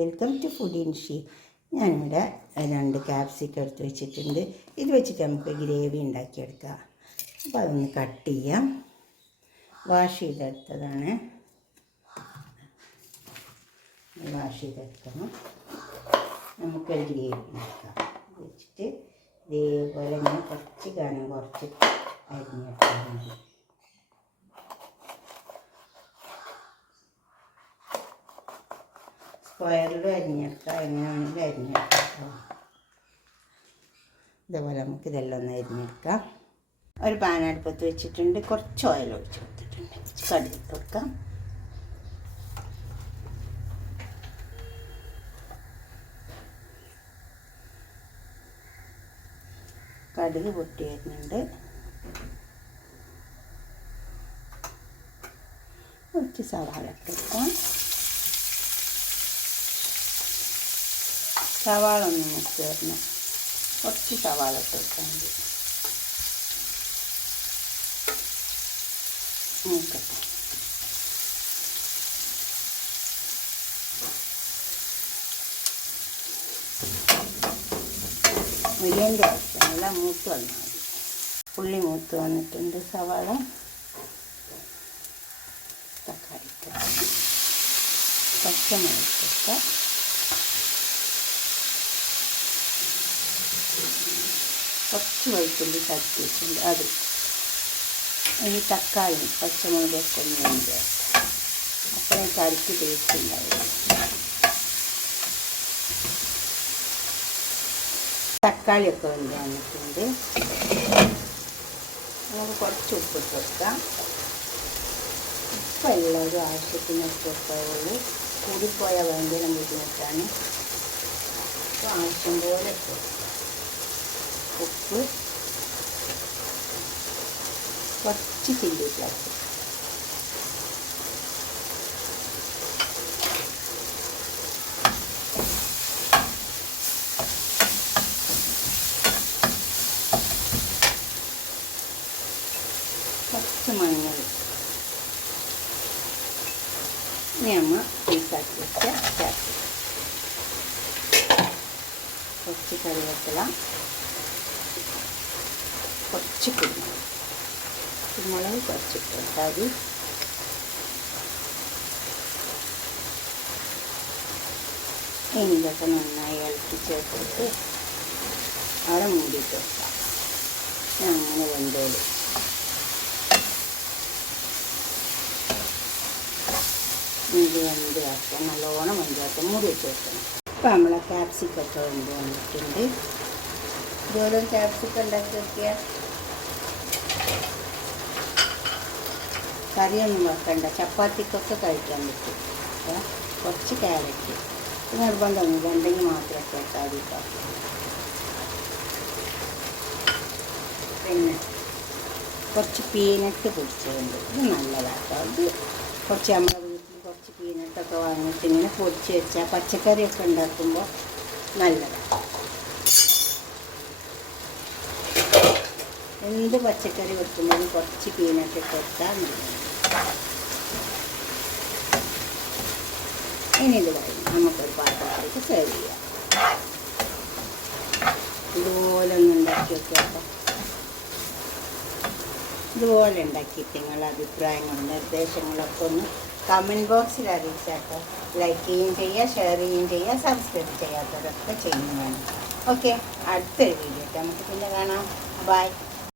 Welcome to food in she. ഞാനിവിടെ 2 capsicum എടുത്ത് വെച്ചിട്ടുണ്ട്. ഇത് വെച്ചിട്ട് നമുക്ക് ഗ്രേവി ഉണ്ടാക്കിയെടുക്കാം. അപ്പോൾ അതൊന്ന് കട്ട് ചെയ്യാം. വാഷ് ചെയ്തെടുത്തതാണ്. വാഷ് ചെയ്തെടുക്കണം. നമുക്കൊരു ഗ്രേവി ഉണ്ടാക്കാം. വെച്ചിട്ട് ഇതേപോലെ ഞാൻ കുറച്ച് അരിഞ്ഞെടുത്താൽ മതി. സ്ക്വയറിൽ അരിഞ്ഞെടുക്കാം, എങ്ങനെയാണെങ്കിലും അരിഞ്ഞെടുക്കാം. ഇതേപോലെ നമുക്ക് ഇതെല്ലാം ഒന്ന് അരിഞ്ഞെടുക്കാം. ഒരു പാൻ അടുപ്പത്ത് വെച്ചിട്ടുണ്ട്. കുറച്ച് ഓയിൽ ഒഴിച്ച് കൊടുത്തിട്ടുണ്ട്. കടുക് ഇട്ട് കൊടുക്കാം. കടുക് പൊട്ടി വരുന്നുണ്ട്. കുറച്ച് സവാള ഇട്ട് കൊടുക്കാം. സവാള ഒന്ന് മുറിച്ച് വരണം. കുറച്ച് സവാള ഇട്ട് കൊടുത്താൽ മതി. നോക്കട്ടെ. മുരിയൻ്റെ ആവശ്യമില്ല, മൂത്ത് വന്നാൽ മതി. ഉള്ളി മൂത്ത് വന്നിട്ടുണ്ട്. സവാള, തക്കാളി, പച്ചമുളക് ഇട്ട് കുറച്ച് വെളുത്തുള്ളി തട്ടി വെച്ചിട്ടുണ്ട്. അത് ഈ തക്കാളി പച്ചമുളകൊക്കെ ഒന്ന് വേണ്ടി അപ്പോഴേ കറിക്ക് ടേസ്റ്റ് ഉണ്ടാവും. തക്കാളിയൊക്കെ വേണ്ടി വന്നിട്ടുണ്ട്. നമുക്ക് കുറച്ച് ഉപ്പിട്ട് കൊടുക്കാം. ഉപ്പെല്ലാം ഒരു ആവശ്യത്തിന് ഇട്ട് കൊടുക്കാവുള്ളൂ. കൂടിപ്പോയാൽ ഭയങ്കര ബുദ്ധിമുട്ടാണ്. അപ്പോൾ ആവശ്യം പോലെ ഇട്ട് കൊടുക്കാം. ഉപ്പ്, കുറച്ച് ചില്ലി ഫ്ലേക്സ്, കുറച്ച് മഞ്ഞൾ, നമ്മൾ പീസാക്കി വെച്ച ക്യാപ്സിക്കം, കുറച്ച് കറിവേപ്പില, കുറച്ച് കുരുമുളക് കുറച്ച് ഇട്ടാൽ മതി. ഇനി ഇതൊക്കെ നന്നായി ഇളക്കി ചേർത്തിട്ട് അവിടെ മൂടിയിട്ട് വെക്കാം. അങ്ങനെ വെന്തോളും. ഇത് വെന്ത് വെക്കാം. നല്ലോണം വെന്ത് വെക്കാം. മൂടി വെച്ച് വെക്കണം. ഇപ്പം നമ്മളെ ക്യാപ്സിക്കൊക്കെ വെന്ത് വന്നിട്ടുണ്ട്. ഇതുപോലെ ക്യാപ്സിക്കം ഉണ്ടാക്കി വെക്കുക. കറിയൊന്നും വെക്കണ്ട, ചപ്പാത്തിക്കൊക്കെ കഴിക്കാൻ പറ്റും. കുറച്ച് ക്യാരറ്റ് നിർബന്ധമൊന്നുമില്ല, ഉണ്ടെങ്കിൽ മാത്രമേ കേട്ടാൽ മതി. പിന്നെ കുറച്ച് പീനട്ട് പൊടിച്ചതുണ്ട്. ഇത് നല്ലതാട്ടോ. അത് കുറച്ച് നമ്മുടെ വീട്ടിൽ കുറച്ച് പീനട്ടൊക്കെ വാങ്ങിയിട്ട് ഇങ്ങനെ പൊടിച്ച് വെച്ചാൽ പച്ചക്കറിയൊക്കെ ഉണ്ടാക്കുമ്പോൾ നല്ലതാണ്. എന്ത് പച്ചക്കറി വെക്കുമ്പോഴും കുറച്ച് പീനട്ട് ഇട്ട് വെച്ചാൽ മതി. ഇനി ഇത് കഴിഞ്ഞ് നമുക്കൊരു പാത്രത്തിലേക്ക് സെർവ് ചെയ്യാം. ഇതുപോലെ ഒന്ന് ഉണ്ടാക്കി വെക്കാം. ഇതുപോലെ ഉണ്ടാക്കിയിട്ട് നിങ്ങളുടെ അഭിപ്രായങ്ങളും നിർദ്ദേശങ്ങളൊക്കെ ഒന്ന് കമൻറ്റ് ബോക്സിൽ അറിയിച്ചാട്ടോ. ലൈക്ക് ചെയ്യുകയും ചെയ്യുക, ഷെയർ ചെയ്യുകയും ചെയ്യുക, സബ്സ്ക്രൈബ് ചെയ്യാത്തവരൊക്കെ ചെയ്യുന്നതാണ്. ഓക്കെ, അടുത്തൊരു വീഡിയോ നമുക്ക് പിന്നെ കാണാം. ബൈ.